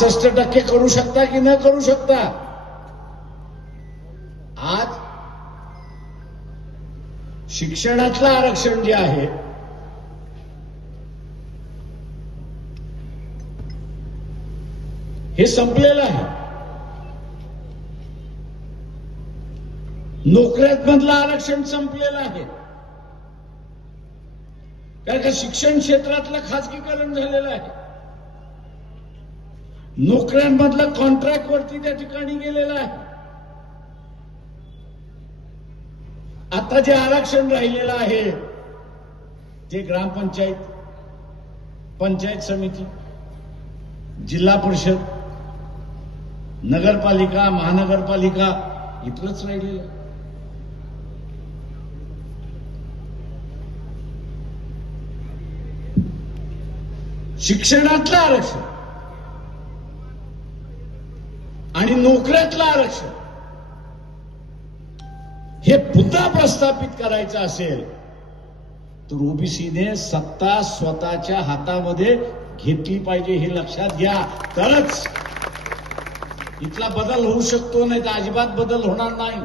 पासष्ट टक्के करू शकता की न करू शकता? आज शिक्षणातलं आरक्षण जे आहे हे संपलेलं आहे. नोकऱ्यात मधलं आरक्षण संपलेलं आहे. कारण का शिक्षण क्षेत्रातलं खाजगीकरण झालेलं आहे. नोकऱ्यांमधलं कॉन्ट्रॅक्ट वरती त्या ठिकाणी गेलेला आहे. आता जे आरक्षण राहिलेलं आहे ते ग्रामपंचायत पंचायत समिती जिल्हा परिषद नगरपालिका महानगरपालिका इथलंच राहिलेलं शिक्षणातलं आरक्षण. आणि नोकऱ्यातलं आरक्षण. हे पुन्हा प्रस्थापित करायचं असेल तर ओबीसीने सत्ता स्वतःच्या हातामध्ये घेतली पाहिजे हे लक्षात घ्या. तरच इथला बदल होऊ शकतो नाही तर अजिबात बदल होणार नाही.